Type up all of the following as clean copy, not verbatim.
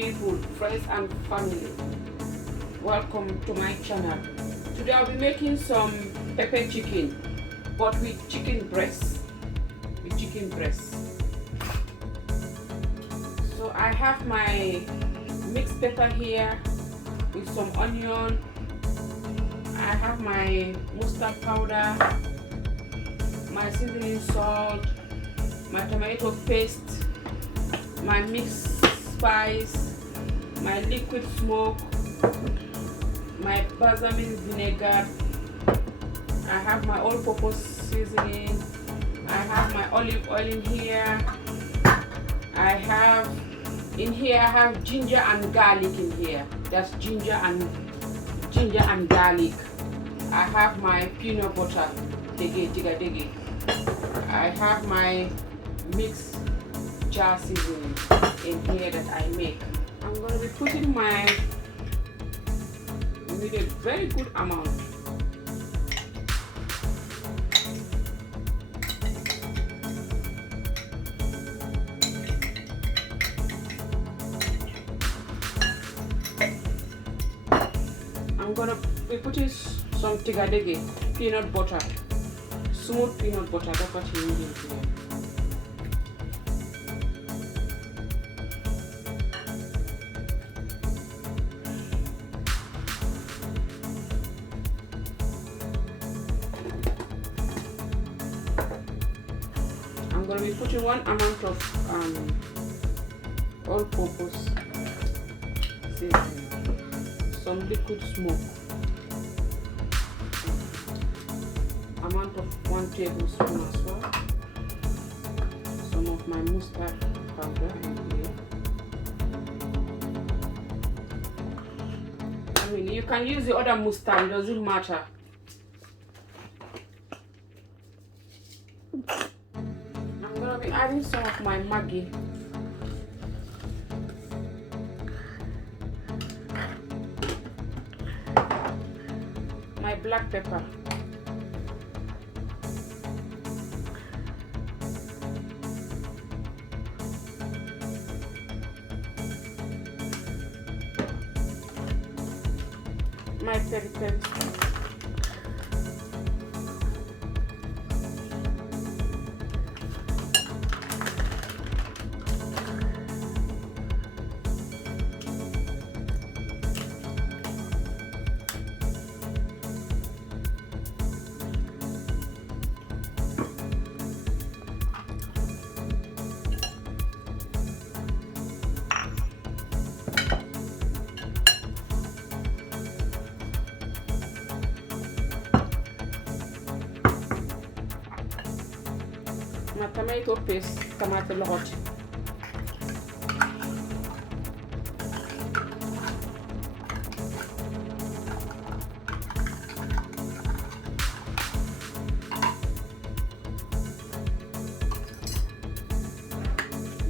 people, friends and family, welcome to my channel. Today I'll be making some pepper chicken, but with chicken breast. So I have my mixed pepper here with some onion. I have my mustard powder, my seasoning salt, my tomato paste, my mixed spice, my liquid smoke, my balsamic vinegar. I have my all-purpose seasoning. I have my olive oil in here. I have ginger and garlic in here. That's ginger and garlic. I have my peanut butter, dege. I have my mixed jar seasoning in here that I make. I'm going to be putting you need a very good amount. I'm going to be putting some tigadege, peanut butter, smooth peanut butter. That's what you need in here. I'm going to be putting one amount of all-purpose seasoning, some liquid smoke, amount of 1 tablespoon as well, some of my mustard powder in here. I mean, you can use the other mustard, it doesn't matter. I'm going to be adding some of my Maggi. My black pepper. My peri-peri. My tomato paste, tomato lot.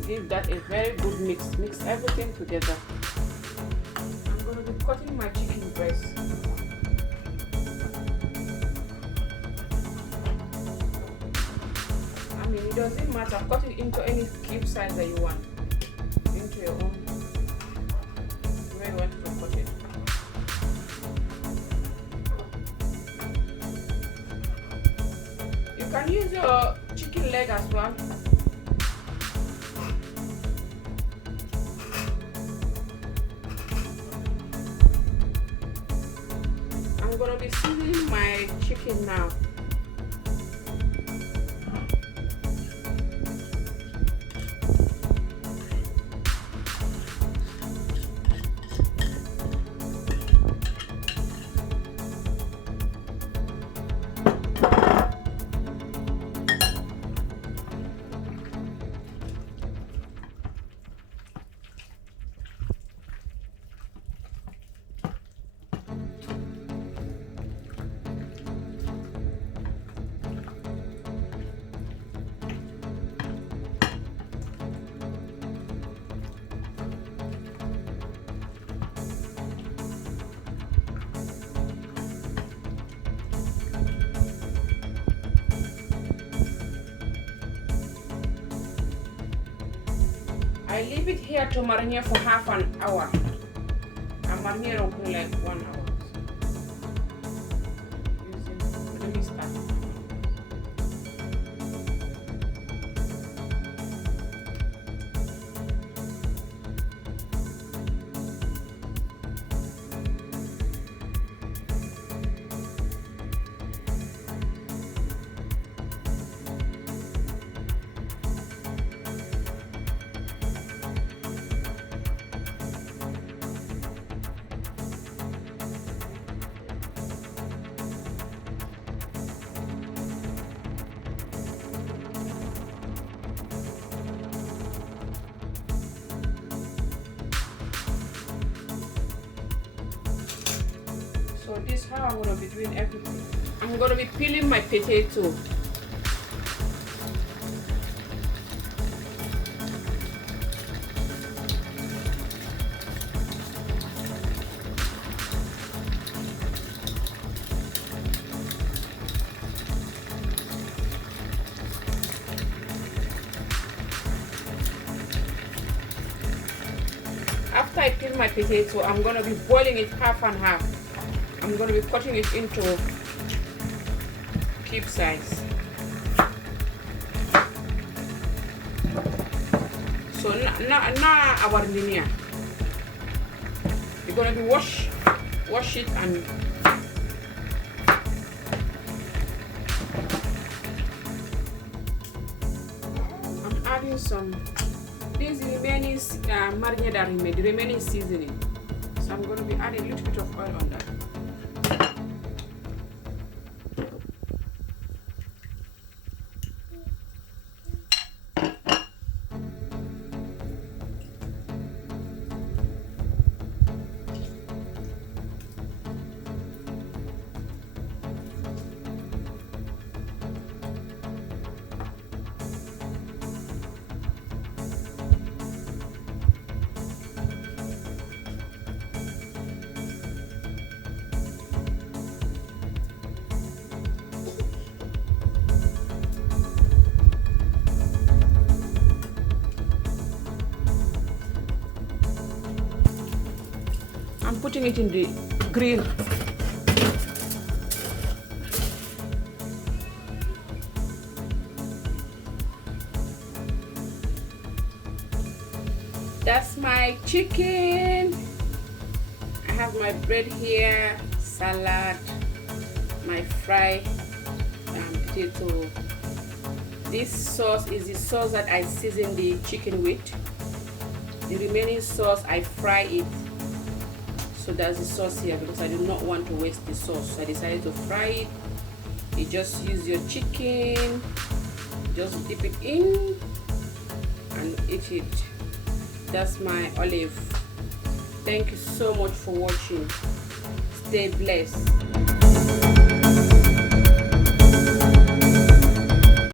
Give that a very good mix. Mix everything together. I'm going to be cutting my chicken breast. It doesn't matter, cut it into any cube size that you want, into your own where you want to cut it. You can use your chicken leg as well. I'm going to be seasoning my chicken now. I leave it here to marinate for half an hour. I'm marinating like 1 hour. Let me start. So this is how I'm gonna be doing everything. I'm gonna be peeling my potato. After I peel my potato, I'm gonna be boiling it half and half. I'm going to be cutting it into cube size. So now our linear. You're going to be wash it and I'm adding some this remaining marinade that remain, the remaining seasoning. So I'm going to be adding a little bit of oil on that. I'm putting it in the grill. That's my chicken. I have my bread here, salad, my fried potato. This sauce is the sauce that I season the chicken with. The remaining sauce I fry it. So that's the sauce here because I do not want to waste the sauce. So I decided to fry it. You just use your chicken, just dip it in and eat it. That's my olive. Thank you so much for watching. Stay blessed.